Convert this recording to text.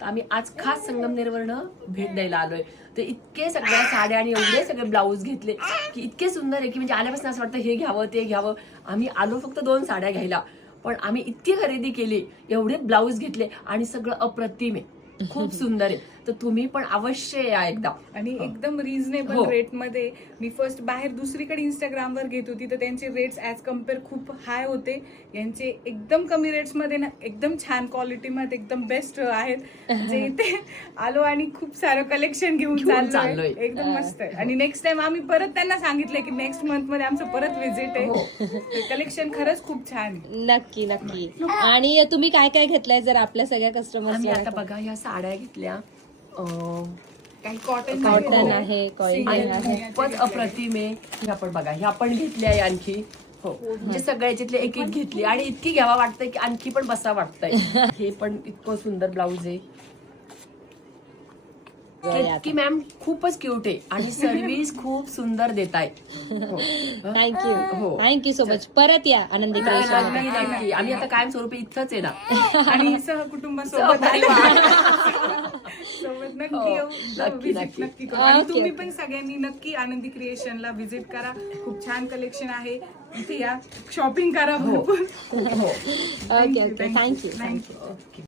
तर आम्ही आज खास संगमनेरवरनं भेट द्यायला आलोय. तर इतके सगळ्या साड्या आणि एवढे सगळे ब्लाऊज घेतले की इतके सुंदर आहे की म्हणजे आल्यापासून असं वाटतं हे घ्यावं ते घ्यावं. आम्ही आलो फक्त 2 साड्या घ्यायला, पण आम्ही इतकी खरेदी केली, एवढे ब्लाऊज घेतले आणि सगळं अप्रतिम आहे, खूप सुंदर आहे. तर तुम्ही पण अवश्य या एकदा. आणि एकदम रिझनेबल हो. रेटमध्ये. मी फर्स्ट बाहेर दुसरीकडे इंस्टाग्रामवर घेत होती तर त्यांचे रेट्स ॲज कम्पेअर खूप हाय होते. यांचे एकदम कमी रेट्समध्ये ना एकदम छान क्वालिटीमध्ये एकदम बेस्ट आहेत. जे इथे आलो आणि खूप सारं कलेक्शन घेऊन चाललोय. एकदम मस्त आहे. आणि नेक्स्ट टाइम आम्ही परत त्यांना सांगितलंय की नेक्स्ट मंथ मध्ये आमचं परत व्हिजिट आहे. कलेक्शन खरंच खूप छान आहे. नक्की नक्की. आणि तुम्ही काय काय घेतलंय जर आपल्या सगळ्या आम्ही आता कस्टमर्स? बघा ह्या साड्या घेतल्या, काही कॉटन कॉटन आहे, कॉइन आणि आहे. खूपच अप्रतिम आहे. ह्या पण बघा, ह्या पण घेतल्या आहे आणखी. हो, म्हणजे सगळ्या याच्यातले एक एक घेतली आणि इतकी घ्यावा वाटतंय की आणखी पण बसा वाटतंय. हे पण इतकं सुंदर ब्लाऊज आहे की मॅम खूपच क्यूट आहे आणि सर्व्हिस खूप सुंदर देताय. थँक्यू हो. Thank you so much. परत या आनंदी क्रिएशन. नक्की नक्की. आम्ही आता कायम स्वरूपी इथंच आहे ना. आणि सहकुटुंबासोबत सोबत नक्की येऊ. नक्की, visit नक्की. नक्की करू. आणि ओके, तुम्ही ओके. पण सगळ्यांनी नक्की आनंदी क्रिएशनला व्हिजिट करा. खूप छान कलेक्शन आहे. इथे या, शॉपिंग करा भरपूर. हो. Okay okay. थँक्यू. थँक्यू.